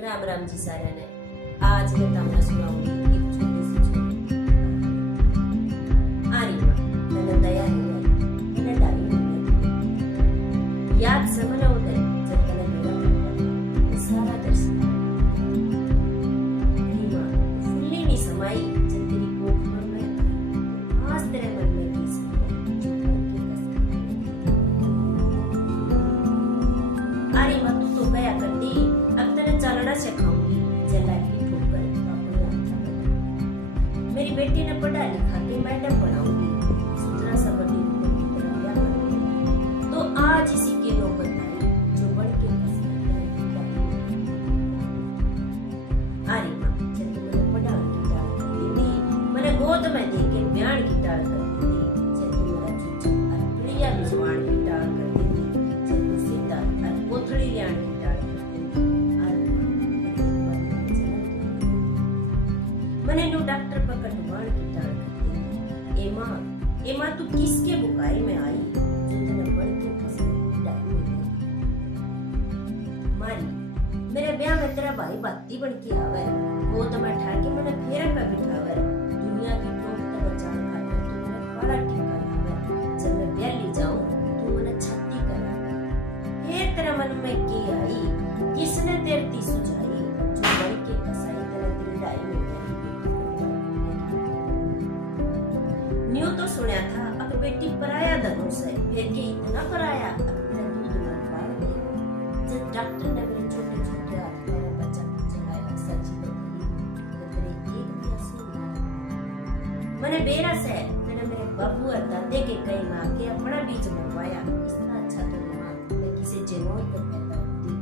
राम राम जी सारे ने। आज मैं તમને सुनाऊंगी एक छोटी सी स्टोरी। आर्यमा मैंने दया नहीं आई, मैंने डाली नहीं। याद समय होते जब तने मेरा करता सारा दर्शन रीमा फुल्ली नहीं समाई जब तेरी कोख में मैं आज तेरे मन में की सी आर्यमा तू तो गया कर दी, अब तेरे चलना सिखाऊंगी। जला की ठोकर अपने आप था। मेरी बेटी ने पढ़ा लिखा के मैडम बनाऊंगी। सुधरा सबटी की तरह क्या करूंगी। तो आज इसी के नौबत आई जो बढ़ के आर्यमा जब मैंने पढ़ा की डाल कर दी थी, मैंने गोद में दे के ब्याण की डाल कर दी थी। जब मेरा चूचा और प्रिया बिजवाण की डाल कर दी थी। जब सीता और कोथड़ी लियाण की डाल कर दी थी। मैंने नो डॉक्टर पकड़ वाण की डाल कर दी। एमा तू किसके बुकाई में आई जो तने बढ़ के फंसी डाल में मारी। मेरे ब्याह में तेरा भाई बाती बन के आवे, गोद में ठा के मैंने फेरे पे बिठावे। दुनिया की टोक तक बचा खाकर तू मैंने बड़ा ठिकाना आवे। जब मैं ब्याह ले जाऊं तू मैंने छत्ती करा। फिर तेरे मन में की आई, किसने तेरे ती सुझाई जो बढ़ के फसाई तेरा दिल डाई में। न्यू तो सुना था अब बेटी पराया धनुष है, फिर के इतना पराया अब तेरा दूध में पाल दे। जब डॉक्टर ने मेरे छोटे छोटे हाथ में बच्चा चलाया सच्ची बताई तेरे एक भी आंसू नहीं। मैंने बेरा से मैंने मेरे बाबू और दादे के कई माँ के अपना बीज मंगवाया। इसका अच्छा तो माँ मैं किसी जनोर को पैदा होती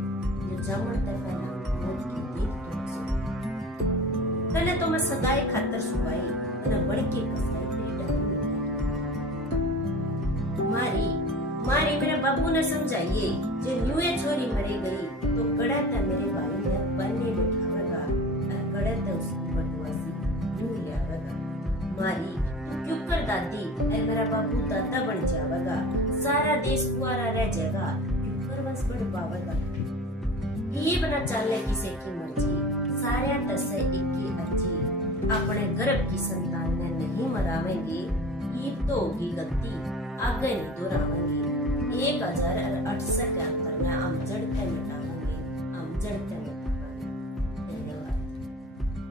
जो जमन तक पहला मौत की दीप तो तो मैं सदाई खातर सुवाई मैंने बढ़ के कसाई मारी मेरे बाबू ने समझाइए जो न्यूए छोरी मरी गई तो कड़ा था मेरे भाई ने बनने बैठावेगा और कड़ा था उसकी बटवासी न्यू लियावेगा। मारी क्यों कर दादी और मेरा बाबू दादा बन जावेगा। सारा देश कुआरा रह जाएगा, क्यों कर वंश बढ़ पावेगा। ये बना चले किसी की मर्जी, सारे दसे एक की अर्जी। अपने गर्भ की संतान ने नहीं मरावेंगे, ये तो होगी गलती आगे नहीं दोहरावेंगे। 1068 के अंतर में हम जड़ के मिटावेंगे, हम जड़ के